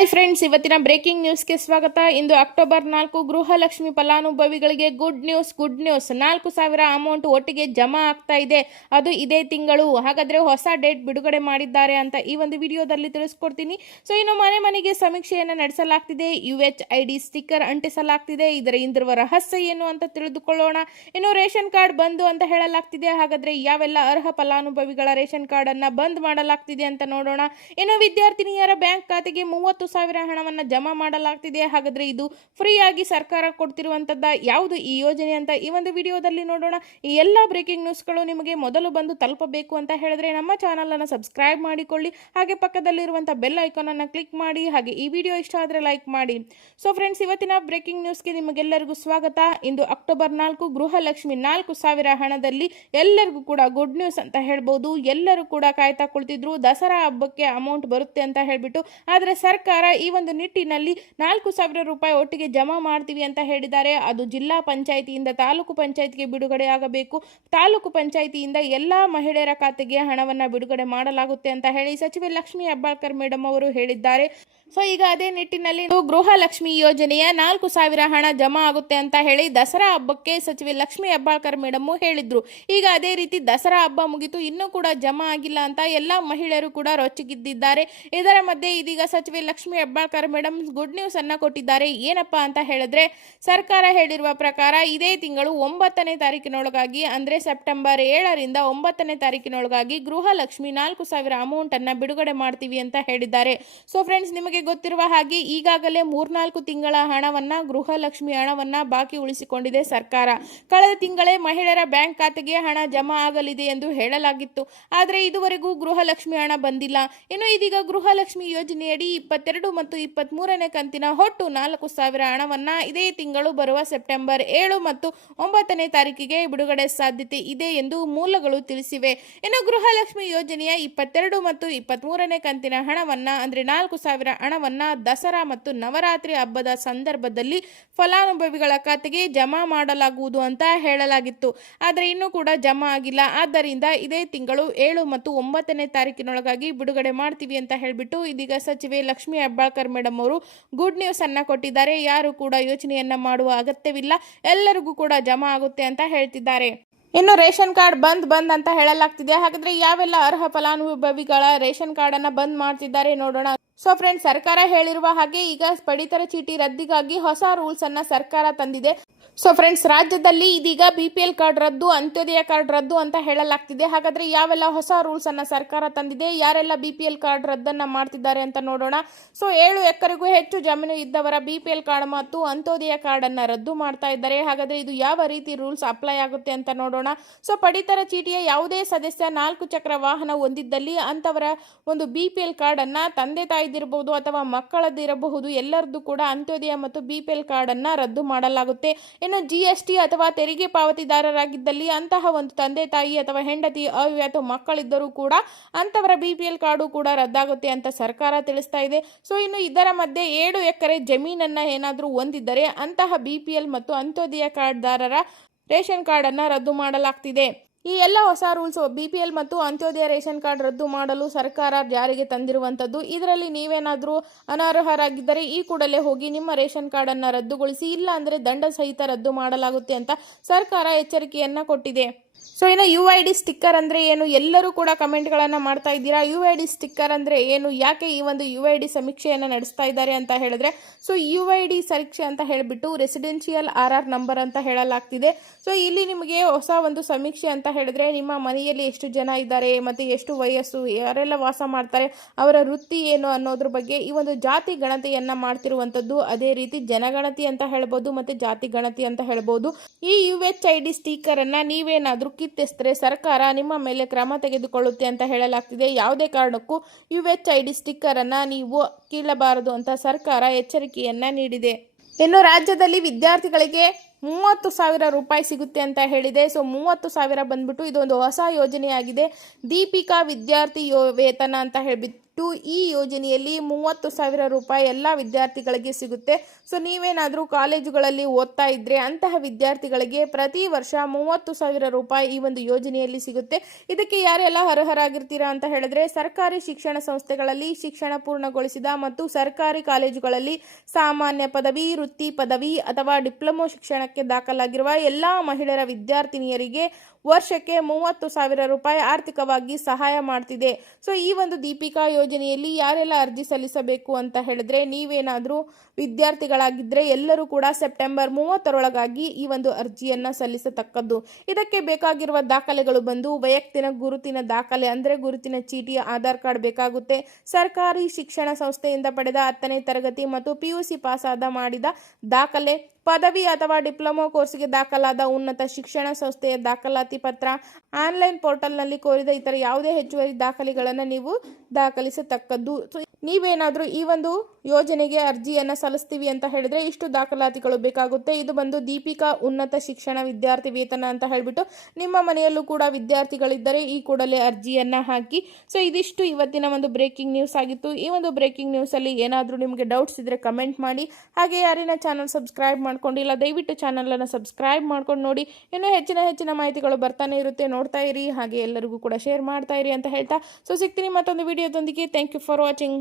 Hi friends ಇವತ್ತಿನ breaking ನ್ಯೂಸ್ಗೆ ಸ್ವಾಗತ. ಇಂದು ಅಕ್ಟೋಬರ್ ನಾಲ್ಕು ಗೃಹಲಕ್ಷ್ಮಿ ಫಲಾನುಭವಿಗಳಿಗೆ ಗುಡ್ ನ್ಯೂಸ್ ಗುಡ್ ನ್ಯೂಸ್ ನಾಲ್ಕು ಸಾವಿರ ಅಮೌಂಟ್ ಒಟ್ಟಿಗೆ ಜಮಾ ಆಗ್ತಾ ಇದೆ. ಅದು ಇದೇ ತಿಂಗಳು. ಹಾಗಾದರೆ ಹೊಸ ಡೇಟ್ ಬಿಡುಗಡೆ ಮಾಡಿದ್ದಾರೆ ಅಂತ ಈ ಒಂದು ವಿಡಿಯೋದಲ್ಲಿ ತಿಳಿಸ್ಕೊಡ್ತೀನಿ. ಸೊ ಇನ್ನು ಮನೆ ಮನೆಗೆ ಸಮೀಕ್ಷೆಯನ್ನು ನಡೆಸಲಾಗ್ತಿದೆ. U H I D sticker ಅಂಟಿಸಲಾಗ್ತಿದೆ. ಇದರ ಹಿಂದಿರುವ ರಹಸ್ಯ ಏನು ಅಂತ ತಿಳಿದುಕೊಳ್ಳೋಣ. ಇನ್ನು ರೇಷನ್ ಕಾರ್ಡ್ ಬಂದು ಅಂತ ಹೇಳಲಾಗ್ತಿದೆ. ಹಾಗಾದರೆ ಯಾವೆಲ್ಲ ಅರ್ಹ ಫಲಾನುಭವಿಗಳ ರೇಷನ್ ಕಾರ್ಡನ್ನು ಬಂದ್ ಮಾಡಲಾಗ್ತಿದೆ ಅಂತ ನೋಡೋಣ. ಇನ್ನು ವಿದ್ಯಾರ್ಥಿನಿಯರ ಬ್ಯಾಂಕ್ ಖಾತೆಗೆ ಮೂವತ್ತು ಸಾವಿರ ಹಣವನ್ನು ಜಮಾ ಮಾಡಲಾಗ್ತಿದೆ. ಹಾಗಾದರೆ ಇದು ಫ್ರೀಯಾಗಿ ಸರ್ಕಾರ ಕೊಡ್ತಿರುವಂಥದ್ದು ಯಾವುದು ಈ ಯೋಜನೆ ಅಂತ ಈ ಒಂದು ವಿಡಿಯೋದಲ್ಲಿ ನೋಡೋಣ. ಈ ಎಲ್ಲ ಬ್ರೇಕಿಂಗ್ ನ್ಯೂಸ್ಗಳು ನಿಮಗೆ ಮೊದಲು ಬಂದು ತಲುಪಬೇಕು ಅಂತ ಹೇಳಿದ್ರೆ ನಮ್ಮ ಚಾನಲನ್ನು ಸಬ್ಸ್ಕ್ರೈಬ್ ಮಾಡಿಕೊಳ್ಳಿ. ಹಾಗೆ ಪಕ್ಕದಲ್ಲಿರುವಂಥ ಬೆಲ್ ಐಕಾನನ್ನು ಕ್ಲಿಕ್ ಮಾಡಿ. ಹಾಗೆ ಈ ವಿಡಿಯೋ ಇಷ್ಟ ಆದರೆ ಲೈಕ್ ಮಾಡಿ. ಸೊ ಫ್ರೆಂಡ್ಸ್ ಇವತ್ತಿನ ಬ್ರೇಕಿಂಗ್ ನ್ಯೂಸ್ಗೆ ನಿಮಗೆಲ್ಲರಿಗೂ ಸ್ವಾಗತ. ಇಂದು ಅಕ್ಟೋಬರ್ ನಾಲ್ಕು, ಗೃಹಲಕ್ಷ್ಮಿ ನಾಲ್ಕು ಸಾವಿರ ಹಣದಲ್ಲಿ ಎಲ್ಲರಿಗೂ ಕೂಡ ಗುಡ್ ನ್ಯೂಸ್ ಅಂತ ಹೇಳ್ಬೋದು. ಎಲ್ಲರೂ ಕೂಡ ಕಾಯ್ತಾ ಕುಳಿತಿದ್ರು. ದಸರಾ ಹಬ್ಬಕ್ಕೆ ಅಮೌಂಟ್ ಬರುತ್ತೆ ಅಂತ ಹೇಳ್ಬಿಟ್ಟು. ಆದರೆ ಸರ್ಕಾರ ಈ ಒಂದು ನಿಟ್ಟಿನಲ್ಲಿ ನಾಲ್ಕು ಸಾವಿರ ರೂಪಾಯಿ ಒಟ್ಟಿಗೆ ಜಮಾ ಮಾಡ್ತೀವಿ ಅಂತ ಹೇಳಿದ್ದಾರೆ. ಅದು ಜಿಲ್ಲಾ ಪಂಚಾಯಿತಿಯಿಂದ ತಾಲೂಕು ಪಂಚಾಯತ್ಗೆ ಬಿಡುಗಡೆ ಆಗಬೇಕು. ತಾಲೂಕು ಪಂಚಾಯಿತಿಯಿಂದ ಎಲ್ಲ ಮಹಿಳೆಯರ ಖಾತೆಗೆ ಹಣವನ್ನು ಬಿಡುಗಡೆ ಮಾಡಲಾಗುತ್ತೆ ಅಂತ ಹೇಳಿ ಸಚಿವೆ ಲಕ್ಷ್ಮಿ ಹೆಬ್ಬಾಳ್ಕರ್ ಮೇಡಮ್ ಅವರು ಹೇಳಿದ್ದಾರೆ. ಸೊ, ಈಗ ಅದೇ ನಿಟ್ಟಿನಲ್ಲಿ ಗೃಹಲಕ್ಷ್ಮಿ ಯೋಜನೆಯ ನಾಲ್ಕು ಸಾವಿರ ಹಣ ಜಮಾ ಆಗುತ್ತೆ ಅಂತ ಹೇಳಿ ದಸರಾ ಹಬ್ಬಕ್ಕೆ ಸಚಿವೆ ಲಕ್ಷ್ಮಿ ಹೆಬ್ಬಾಳ್ಕರ್ ಮೇಡಮ್ ಹೇಳಿದ್ರು. ಈಗ ಅದೇ ರೀತಿ ದಸರಾ ಹಬ್ಬ ಮುಗಿತು. ಇನ್ನೂ ಕೂಡ ಜಮಾ ಆಗಿಲ್ಲ ಅಂತ ಎಲ್ಲ ಮಹಿಳೆಯರು ಕೂಡ ರೊಚ್ಚಿಗಿದ್ದಿದ್ದಾರೆ. ಇದರ ಮಧ್ಯೆ ಇದೀಗ ಸಚಿವೆ Lakshmi Hebbalkar madam good news ಅನ್ನ ಕೊಟ್ಟಿದ್ದಾರೆ. ಏನಪ್ಪಾ ಅಂತ ಹೇಳಿದ್ರೆ, ಸರ್ಕಾರ ಹೇಳಿರುವ ಪ್ರಕಾರ ಇದೇ ತಿಂಗಳು ಒಂಬತ್ತನೇ ತಾರೀಕಿನೊಳಗಾಗಿ, ಅಂದ್ರೆ ಸೆಪ್ಟೆಂಬರ್ ಏಳರಿಂದ ಒಂಬತ್ತನೇ ತಾರೀಕಿನೊಳಗಾಗಿ ಗೃಹಲಕ್ಷ್ಮಿ ನಾಲ್ಕು ಸಾವಿರ ಅಮೌಂಟ್ ಅನ್ನ ಬಿಡುಗಡೆ ಮಾಡ್ತೀವಿ ಅಂತ ಹೇಳಿದ್ದಾರೆ. ಸೊ ಫ್ರೆಂಡ್ಸ್ ನಿಮಗೆ ಗೊತ್ತಿರುವ ಹಾಗೆ ಈಗಾಗಲೇ ಮೂರ್ನಾಲ್ಕು ತಿಂಗಳ ಹಣವನ್ನ ಗೃಹಲಕ್ಷ್ಮಿ ಹಣವನ್ನ ಬಾಕಿ ಉಳಿಸಿಕೊಂಡಿದೆ ಸರ್ಕಾರ. ಕಳೆದ ತಿಂಗಳೇ ಮಹಿಳೆಯರ ಬ್ಯಾಂಕ್ ಖಾತೆಗೆ ಹಣ ಜಮಾ ಆಗಲಿದೆ ಎಂದು ಹೇಳಲಾಗಿತ್ತು. ಆದರೆ ಇದುವರೆಗೂ ಗೃಹಲಕ್ಷ್ಮಿ ಹಣ ಬಂದಿಲ್ಲ. ಇನ್ನು ಇದೀಗ ಗೃಹಲಕ್ಷ್ಮಿ ಯೋಜನೆಯಡಿ ಇಪ್ಪತ್ತೆರಡು ಮತ್ತು ಇಪ್ಪತ್ತ್ ಮೂರನೇ ಕಂತಿನ ಒಟ್ಟು ನಾಲ್ಕು ಸಾವಿರ ಹಣವನ್ನು ಇದೇ ತಿಂಗಳು ಬರುವ ಸೆಪ್ಟೆಂಬರ್ ಏಳು ಮತ್ತು ಒಂಬತ್ತನೇ ತಾರೀಕಿಗೆ ಬಿಡುಗಡೆ ಸಾಧ್ಯತೆ ಇದೆ ಎಂದು ಮೂಲಗಳು ತಿಳಿಸಿವೆ. ಇನ್ನು ಗೃಹಲಕ್ಷ್ಮಿ ಯೋಜನೆಯ ಇಪ್ಪತ್ತೆರಡು ಮತ್ತು ಇಪ್ಪತ್ತ್ ಮೂರನೇ ಕಂತಿನ ಹಣವನ್ನ, ಅಂದ್ರೆ ನಾಲ್ಕು ಸಾವಿರ ಹಣವನ್ನ ದಸರಾ ಮತ್ತು ನವರಾತ್ರಿ ಹಬ್ಬದ ಸಂದರ್ಭದಲ್ಲಿ ಫಲಾನುಭವಿಗಳ ಖಾತೆಗೆ ಜಮಾ ಮಾಡಲಾಗುವುದು ಅಂತ ಹೇಳಲಾಗಿತ್ತು. ಆದರೆ ಇನ್ನೂ ಕೂಡ ಜಮಾ ಆಗಿಲ್ಲ. ಆದ್ದರಿಂದ ಇದೇ ತಿಂಗಳು ಏಳು ಮತ್ತು ಒಂಬತ್ತನೇ ತಾರೀಕಿನೊಳಗಾಗಿ ಬಿಡುಗಡೆ ಮಾಡ್ತೀವಿ ಅಂತ ಹೇಳಿಬಿಟ್ಟು ಇದೀಗ ಸಚಿವೆ ಲಕ್ಷ್ಮೀ ಹೆಬ್ಬಾಳ್ಕರ್ ಮೇಡಮ್ ಅವರು ಗುಡ್ ನ್ಯೂಸ್ ಅನ್ನ ಕೊಟ್ಟಿದ್ದಾರೆ. ಯಾರು ಕೂಡ ಯೋಚನೆಯನ್ನ ಮಾಡುವ ಅಗತ್ಯವಿಲ್ಲ. ಎಲ್ಲರಿಗೂ ಕೂಡ ಜಮಾ ಆಗುತ್ತೆ ಅಂತ ಹೇಳ್ತಿದ್ದಾರೆ. ಇನ್ನು ರೇಷನ್ ಕಾರ್ಡ್ ಬಂದ್ ಬಂದ್ ಅಂತ ಹೇಳಲಾಗ್ತಿದೆ. ಹಾಗಾದ್ರೆ ಯಾವೆಲ್ಲ ಅರ್ಹ ಫಲಾನುಭವಿಗಳ ರೇಷನ್ ಕಾರ್ಡ್ ಅನ್ನ ಬಂದ್ ಮಾಡ್ತಿದ್ದಾರೆ ನೋಡೋಣ. ಸೊ ಫ್ರೆಂಡ್ಸ್ ಸರ್ಕಾರ ಹೇಳಿರುವ ಹಾಗೆ ಈಗ ಪಡಿತರ ಚೀಟಿ ರದ್ದಿಗಾಗಿ ಹೊಸ ರೂಲ್ಸ್ ಅನ್ನ ಸರ್ಕಾರ ತಂದಿದೆ. ಸೊ ಫ್ರೆಂಡ್ಸ್ ರಾಜ್ಯದಲ್ಲಿ ಇದೀಗ ಬಿ ಪಿ ಎಲ್ ಕಾರ್ಡ್ ರದ್ದು, ಅಂತ್ಯೋದಯ ಕಾರ್ಡ್ ರದ್ದು ಅಂತ ಹೇಳಲಾಗ್ತಿದೆ. ಹಾಗಾದ್ರೆ ಯಾವೆಲ್ಲ ಹೊಸ ರೂಲ್ಸ್ ಅನ್ನ ಸರ್ಕಾರ ತಂದಿದೆ, ಯಾರೆಲ್ಲ ಬಿ ಪಿ ಎಲ್ ಕಾರ್ಡ್ ರದ್ದನ್ನ ಮಾಡ್ತಿದ್ದಾರೆ ಅಂತ ನೋಡೋಣ. ಸೊ ಏಳು ಎಕರೆಗೂ ಹೆಚ್ಚು ಜಮೀನು ಇದ್ದವರ ಬಿ ಪಿ ಎಲ್ ಕಾರ್ಡ್ ಮತ್ತು ಅಂತ್ಯೋದಯ ಕಾರ್ಡ್ ಅನ್ನ ರದ್ದು ಮಾಡ್ತಾ ಇದ್ದಾರೆ. ಹಾಗಾದ್ರೆ ಇದು ಯಾವ ರೀತಿ ರೂಲ್ಸ್ ಅಪ್ಲೈ ಆಗುತ್ತೆ ಅಂತ ನೋಡೋಣ. ಸೊ ಪಡಿತರ ಚೀಟಿಯ ಯಾವುದೇ ಸದಸ್ಯ ನಾಲ್ಕು ಚಕ್ರ ವಾಹನ ಹೊಂದಿದ್ದಲ್ಲಿ ಅಂತವರ ಒಂದು ಬಿ ಪಿ ಎಲ್ ಕಾರ್ಡ್ ಅನ್ನ ತಂದೆ ತಾಯಿದಿರಬಹುದು ಅಥವಾ ಮಕ್ಕಳದಿರಬಹುದು ಎಲ್ಲರದ್ದು ಕೂಡ ಅಂತ್ಯೋದಯ ಮತ್ತು ಬಿ ಪಿ ಎಲ್ ಕಾರ್ಡನ್ನು ರದ್ದು ಮಾಡಲಾಗುತ್ತೆ. ಇನ್ನು ಜಿ ಎಸ್ ಟಿ ಅಥವಾ ತೆರಿಗೆ ಪಾವತಿದಾರರಾಗಿದ್ದಲ್ಲಿ ಅಂತಹ ಒಂದು ತಂದೆ, ತಾಯಿ ಅಥವಾ ಹೆಂಡತಿ ಅವ್ಯಾತ ಮಕ್ಕಳಿದ್ದರೂ ಕೂಡ ಅಂತವರ ಬಿ ಪಿ ಎಲ್ ಕಾರ್ಡು ಕೂಡ ರದ್ದಾಗುತ್ತೆ ಅಂತ ಸರ್ಕಾರ ತಿಳಿಸ್ತಾ ಇದೆ. ಸೊ ಇನ್ನು ಇದರ ಮಧ್ಯೆ ಏಳು ಎಕರೆ ಜಮೀನನ್ನ ಏನಾದರೂ ಹೊಂದಿದ್ದರೆ ಅಂತಹ ಬಿ ಪಿ ಎಲ್ ಮತ್ತು ಅಂತ್ಯೋದಯ ಕಾರ್ಡ್ದಾರರ ರೇಷನ್ ಕಾರ್ಡನ್ನು ರದ್ದು ಮಾಡಲಾಗ್ತಿದೆ. ಈ ಎಲ್ಲ ಹೊಸ ರೂಲ್ಸ್ ಬಿ ಪಿ ಎಲ್ ಮತ್ತು ಅಂತ್ಯೋದಯ ರೇಷನ್ ಕಾರ್ಡ್ ರದ್ದು ಮಾಡಲು ಸರ್ಕಾರ ಜಾರಿಗೆ ತಂದಿರುವಂಥದ್ದು ಇದರಲ್ಲಿ ನೀವೇನಾದರೂ ಅನರ್ಹರಾಗಿದ್ದರೆ ಈ ಕೂಡಲೇ ಹೋಗಿ ನಿಮ್ಮ ರೇಷನ್ ಕಾರ್ಡನ್ನು ರದ್ದುಗೊಳಿಸಿ ಇಲ್ಲ ಅಂದರೆ ದಂಡ ಸಹಿತ ರದ್ದು ಮಾಡಲಾಗುತ್ತೆ ಅಂತ ಸರ್ಕಾರ ಎಚ್ಚರಿಕೆಯನ್ನು ಕೊಟ್ಟಿದೆ. ಸೊ ಇನ್ನು ಯು ಐ ಡಿ ಸ್ಟಿಕ್ಕರ್ ಅಂದರೆ ಏನು? ಎಲ್ಲರೂ ಕೂಡ ಕಮೆಂಟ್ಗಳನ್ನು ಮಾಡ್ತಾ ಇದ್ದೀರಾ? ಯು ಐ ಡಿ ಸ್ಟಿಕ್ಕರ್ ಅಂದರೆ ಏನು? ಯಾಕೆ ಈ ಒಂದು ಯು ಐ ಡಿ ಸಮೀಕ್ಷೆಯನ್ನು ನಡೆಸ್ತಾ ಇದ್ದಾರೆ ಅಂತ ಹೇಳಿದ್ರೆ ಸೊ ಯು ಐ ಡಿ ಸಮೀಕ್ಷೆ ಅಂತ ಹೇಳಿಬಿಟ್ಟು ರೆಸಿಡೆನ್ಷಿಯಲ್ ಆರ್ ಆರ್ ನಂಬರ್ ಅಂತ ಹೇಳಲಾಗ್ತಿದೆ. ಸೊ ಇಲ್ಲಿ ನಿಮಗೆ ಹೊಸ ಒಂದು ಸಮೀಕ್ಷೆ ಅಂತ ಹೇಳಿದ್ರೆ, ನಿಮ್ಮ ಮನೆಯಲ್ಲಿ ಎಷ್ಟು ಜನ ಇದ್ದಾರೆ, ಮತ್ತು ಎಷ್ಟು ವಯಸ್ಸು, ಯಾರೆಲ್ಲ ವಾಸ ಮಾಡ್ತಾರೆ, ಅವರ ವೃತ್ತಿ ಏನು ಅನ್ನೋದ್ರ ಬಗ್ಗೆ, ಈ ಒಂದು ಜಾತಿ ಗಣತಿಯನ್ನು ಮಾಡ್ತಿರುವಂಥದ್ದು ಅದೇ ರೀತಿ ಜನಗಣತಿ ಅಂತ ಹೇಳ್ಬೋದು, ಮತ್ತು ಜಾತಿ ಗಣತಿ ಅಂತ ಹೇಳ್ಬೋದು. ಈ ಯು ಎಚ್ ಐ ಡಿ ಸ್ಟಿಕ್ಕರನ್ನು ನೀವೇನಾದರೂ ಕಿತ್ತೆಸಿದ್ರೆ ಸರ್ಕಾರ ನಿಮ್ಮ ಮೇಲೆ ಕ್ರಮ ತೆಗೆದುಕೊಳ್ಳುತ್ತೆ ಅಂತ ಹೇಳಲಾಗ್ತಿದೆ. ಯಾವುದೇ ಕಾರಣಕ್ಕೂ ಯು ಎಚ್ ಐ ಡಿ ಸ್ಟಿಕ್ಕರನ್ನು ನೀವು ಕೀಳಬಾರದು ಅಂತ ಸರ್ಕಾರ ಎಚ್ಚರಿಕೆಯನ್ನ ನೀಡಿದೆ. ಇನ್ನು ರಾಜ್ಯದಲ್ಲಿ ವಿದ್ಯಾರ್ಥಿಗಳಿಗೆ ಮೂವತ್ತು ಸಾವಿರ ರೂಪಾಯಿ ಸಿಗುತ್ತೆ ಅಂತ ಹೇಳಿದೆ. ಸೊ, ಮೂವತ್ತು ಸಾವಿರ ಬಂದ್ಬಿಟ್ಟು ಇದೊಂದು ಹೊಸ ಯೋಜನೆಯಾಗಿದೆ. ದೀಪಿಕಾ ವಿದ್ಯಾರ್ಥಿ ವೇತನ ಅಂತ ಹೇಳಿಬಿಟ್ಟು ಆಗಿದ್ದು ಈ ಯೋಜನೆಯಲ್ಲಿ ಮೂವತ್ತು ಸಾವಿರ ರೂಪಾಯಿ ಎಲ್ಲ ವಿದ್ಯಾರ್ಥಿಗಳಿಗೆ ಸಿಗುತ್ತೆ. ಸೊ, ನೀವೇನಾದರೂ ಕಾಲೇಜುಗಳಲ್ಲಿ ಓದ್ತಾ ಇದ್ರೆ ಅಂತಹ ವಿದ್ಯಾರ್ಥಿಗಳಿಗೆ ಪ್ರತಿ ವರ್ಷ ಮೂವತ್ತು ಸಾವಿರ ರೂಪಾಯಿ ಈ ಒಂದು ಯೋಜನೆಯಲ್ಲಿ ಸಿಗುತ್ತೆ. ಇದಕ್ಕೆ ಯಾರೆಲ್ಲ ಅರ್ಹರಾಗಿರ್ತೀರಾ ಅಂತ ಹೇಳಿದ್ರೆ, ಸರ್ಕಾರಿ ಶಿಕ್ಷಣ ಸಂಸ್ಥೆಗಳಲ್ಲಿ ಶಿಕ್ಷಣ ಪೂರ್ಣಗೊಳಿಸಿದ ಮತ್ತು ಸರ್ಕಾರಿ ಕಾಲೇಜುಗಳಲ್ಲಿ ಸಾಮಾನ್ಯ ಪದವಿ, ವೃತ್ತಿ ಪದವಿ ಅಥವಾ ಡಿಪ್ಲೊಮೊ ಶಿಕ್ಷಣಕ್ಕೆ ದಾಖಲಾಗಿರುವ ಎಲ್ಲ ಮಹಿಳೆಯರ ವಿದ್ಯಾರ್ಥಿನಿಯರಿಗೆ ವರ್ಷಕ್ಕೆ ಮೂವತ್ತು ಸಾವಿರ ರೂಪಾಯಿ ಆರ್ಥಿಕವಾಗಿ ಸಹಾಯ ಮಾಡ್ತಿದೆ. ಸೊ, ಈ ಒಂದು ದೀಪಿಕಾ ಯೋಜನೆಯಲ್ಲಿ ಯಾರೆಲ್ಲ ಅರ್ಜಿ ಸಲ್ಲಿಸಬೇಕು ಅಂತ ಹೇಳಿದ್ರೆ ನೀವೇನಾದರೂ ವಿದ್ಯಾರ್ಥಿಗಳಾಗಿದ್ದರೆ ಎಲ್ಲರೂ ಕೂಡ ಸೆಪ್ಟೆಂಬರ್ ಮೂವತ್ತರೊಳಗಾಗಿ ಈ ಒಂದು ಅರ್ಜಿಯನ್ನು ಸಲ್ಲಿಸತಕ್ಕದ್ದು. ಇದಕ್ಕೆ ಬೇಕಾಗಿರುವ ದಾಖಲೆಗಳು ಬಂದು ವೈಯಕ್ತಿನ ಗುರುತಿನ ದಾಖಲೆ, ಅಂದರೆ ಗುರುತಿನ ಚೀಟಿ, ಆಧಾರ್ ಕಾರ್ಡ್ ಬೇಕಾಗುತ್ತೆ. ಸರ್ಕಾರಿ ಶಿಕ್ಷಣ ಸಂಸ್ಥೆಯಿಂದ ಪಡೆದ ಹತ್ತನೇ ತರಗತಿ ಮತ್ತು ಪಿ ಯು ಸಿ ಪಾಸಾದ ಮಾಡಿದ ದಾಖಲೆ ಪದವಿ ಅಥವಾ ಡಿಪ್ಲೊಮಾ ಕೋರ್ಸ್ಗೆ ದಾಖಲಾದ ಉನ್ನತ ಶಿಕ್ಷಣ ಸಂಸ್ಥೆಯ ದಾಖಲಾತಿ ಪತ್ರ ಆನ್ಲೈನ್ ಪೋರ್ಟಲ್ನಲ್ಲಿ ಕೋರಿದ ಇತರ ಯಾವುದೇ ಹೆಚ್ಚುವರಿ ದಾಖಲೆಗಳನ್ನು ನೀವು ದಾಖಲಿಸತಕ್ಕದ್ದು. ನೀವೇನಾದರೂ ಈ ಒಂದು ಯೋಜನೆಗೆ ಅರ್ಜಿಯನ್ನು ಸಲ್ಲಿಸ್ತೀವಿ ಅಂತ ಹೇಳಿದ್ರೆ ಇಷ್ಟು ದಾಖಲಾತಿಗಳು ಬೇಕಾಗುತ್ತೆ. ಇದು ಬಂದು ದೀಪಿಕಾ ಉನ್ನತ ಶಿಕ್ಷಣ ವಿದ್ಯಾರ್ಥಿ ವೇತನ ಅಂತ ಹೇಳಿಬಿಟ್ಟು ನಿಮ್ಮ ಮನೆಯಲ್ಲೂ ಕೂಡ ವಿದ್ಯಾರ್ಥಿಗಳಿದ್ದರೆ ಈ ಕೂಡಲೇ ಅರ್ಜಿಯನ್ನು ಹಾಕಿ. ಸೊ ಇದಿಷ್ಟು ಇವತ್ತಿನ ಒಂದು ಬ್ರೇಕಿಂಗ್ ನ್ಯೂಸ್ ಆಗಿತ್ತು. ಈ ಒಂದು ಬ್ರೇಕಿಂಗ್ ನ್ಯೂಸಲ್ಲಿ ಏನಾದರೂ ನಿಮಗೆ ಡೌಟ್ಸ್ ಇದ್ದರೆ ಕಮೆಂಟ್ ಮಾಡಿ. ಹಾಗೆ ಯಾರಿನ ಚಾನಲ್ ಸಬ್ಸ್ಕ್ರೈಬ್ ಮಾಡ್ಕೊಂಡಿಲ್ಲ, ದಯವಿಟ್ಟು ಚಾನಲನ್ನು ಸಬ್ಸ್ಕ್ರೈಬ್ ಮಾಡ್ಕೊಂಡು ನೋಡಿ. ಇನ್ನೂ ಹೆಚ್ಚಿನ ಹೆಚ್ಚಿನ ಮಾಹಿತಿಗಳು ಬರ್ತಾನೆ ಇರುತ್ತೆ, ನೋಡ್ತಾ ಇರಿ. ಹಾಗೆ ಎಲ್ಲರಿಗೂ ಕೂಡ ಶೇರ್ ಮಾಡ್ತಾ ಇರಿ ಅಂತ ಹೇಳ್ತಾ. ಸೊ ಸಿಗ್ತೀನಿ ಮತ್ತೊಂದು ವಿಡಿಯೋದೊಂದಿಗೆ ಥ್ಯಾಂಕ್ ಯು ಫಾರ್ ವಾಚಿಂಗ್